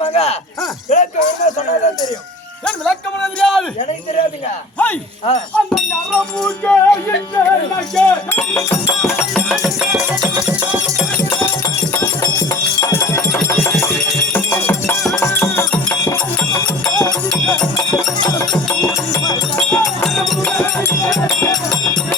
விளக்கமாக விளக்கம் என்ன சொன்னாதான் தெரியும் ஏன் விளக்கம் பண்ண தெரியாது எனக்கு தெரியாதுங்க. அந்த நரம்புக்கே இந்த நகை. சிரிக்கிறியா?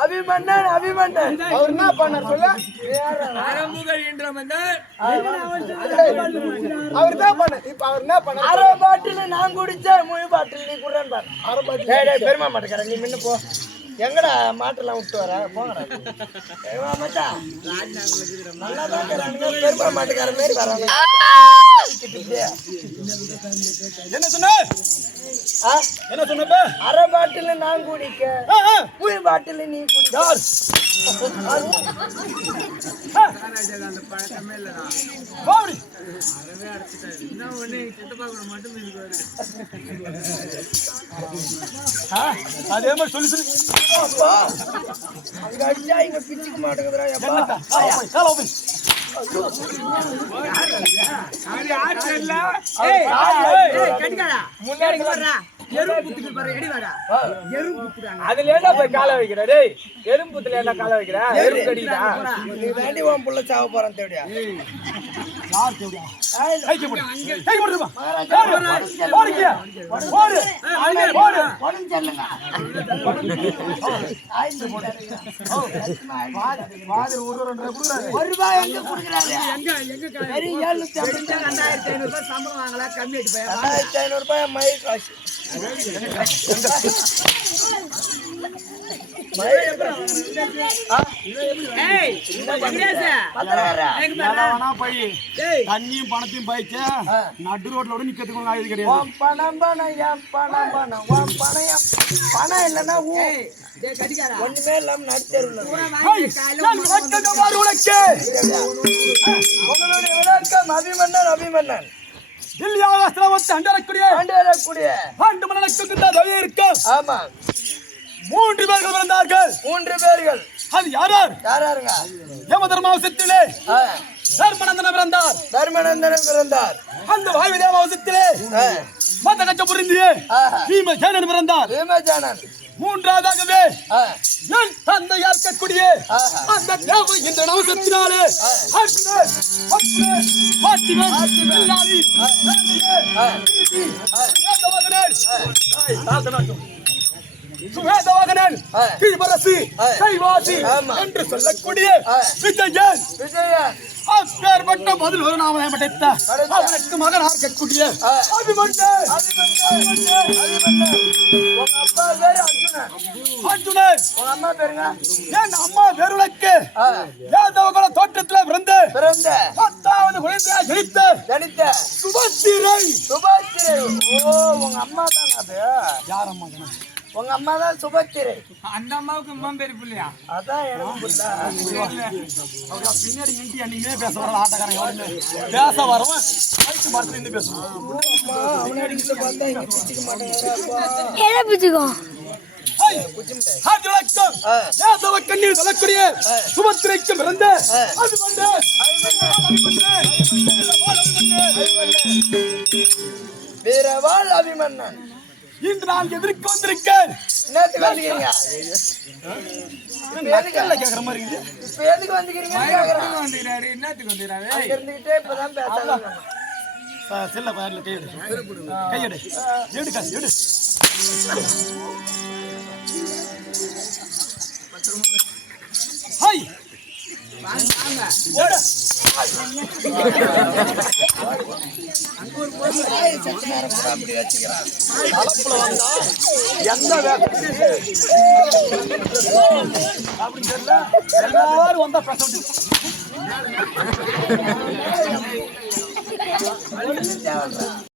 அபிமன்னன் அபிமன்னன் அவர் என்ன பண்ணார் சொல்ல அவர் தான் பண்ண இப்ப அவர் என்ன பண்ண அரை பாட்டில். நான் குடிச்சேன் முழு பாட்டில். நீ அரை பாட்டில் பெருமா மாட்டேங்கிற நீ முன்ன போ எங்கடா மாட்டெல்லாம் விட்டு வர? போங்கடா. பெருமா நல்லா தான் பெருமாள் மாட்டுக்கார மாதிரி வராங்க என்ன சொன்ன? என்ன சொன்னப்ப? அரை பாட்டில் நான் குடிக்க. பாட்டில் நீ அதே மாதிரி சொல்லி சொல்லி. அங்க அடிச்சா இங்க பிச்சுக்க மாட்டேங்குதுடா அதுல என்ன போய் கால வைக்கிற டேய் எறும்புத்துல என்ன கால வைக்கிற எறும்பு கடிக்குதா நீ வேண்டி உன் புள்ள சாவ போறான் தேடியா ஒரு ரூபாய் எங்க வெறும் ரெண்டாயிரத்தி ஐநூறு ரூபாய் சம்பளம் வாங்கலாம் போய் ரெண்டாயிரத்தி ஐநூறு ரூபாய் காசு. தண்ணியும் பணத்தையும் பாய்ச்ச நடு ரோட்ல விட நிக்கிறதுக்கு ஆயுது கிடையாது. பணம் பணம் பணம் பணம் பணம் பணம் இல்லைன்னா ஒண்ணுமே இல்லாம உனக்கு. உங்களுடைய விளக்கம் அபிமன்னன் அபிமன்னன் இல்லையா ஆகாசத்துல வந்து அண்டரக்கூடிய ஆண்டு தான் தவிர இருக்கும் ஆமா. மூன்று பேர்கள் பிறந்தார்கள். மூன்று பேர்கள். அது யார் யார் யார் யாருங்க யமதர்மாவசத்திலே ஆ, தர்மநந்தன பிறந்தார். தர்மநந்தனன் பிறந்தார். அந்த வாயுதேவாவசத்திலே ஆ, மதகச்ச புரிந்தியே ஆஹா. பீமசேனன் பிறந்தார். பீமஜானன் மூன்றாவதாகவே என் ஆஹா. அந்த தேவ இந்த நவசத்தினாலே சுவேதவாகனன். கீழ்வரசி. கைவாசி. என்று சொல்லக்கூடிய. விஜயன் விஜயன் அப்பேற்பட்ட பதில் ஒரு நாம படைத்த. அவனுக்கு மகன் ஆர்க்கக்கூடிய. உங்க அப்பா பேரு அம்மா பேருங்க என் அம்மா ஆ, யாதவகுல தோட்டத்துல பிறந்து பிறந்த. பத்தாவது குழந்தையா ஜெயித்த ஜனித்த. சுபத்திரை. சுபத்திரை. ஓ உங்க அம்மா தான் அது? யார் அம்மா கணக்கு? உங்க அம்மா தான் சுபத்திரை. அந்த அம்மாவுக்கு அம்மா பேரு பிள்ளையா? அதான் பின்னாடி நின்று அன்னைக்குமே பேச வர ஆட்டக்காரன் பேச வரவன் மைக்கு மரத்துல இருந்து பேசுவான் பிடிச்சிக்க. ஹாஜி வணக்கம். ஆ. யாதவ கண்ணீர் சொல்லக்கூடிய சுபத்திரைக்கும் பிறந்த அது வந்து வீரவாள் அபிமன்னன் இன்று நான் எதிர்க்க வந்திருக்கேன். வந்துக்கிறீங்க நக்கல்ல கேக்குற மாதிரி இருக்குது. இப்ப எதுக்கு வந்துக்கிறீங்க கேக்குறேன். வந்துக்கிறாரு என்னத்துக்கு வந்துக்கிறாரு அங்க இருந்துகிட்டே இப்பதான் பேசலாம் ஆ, செல்ல பயர்ல கையெடு. கையெடு. எடு காசு எடு ஹாய். எந்த எல்லாரும் வந்தா பிரசவம்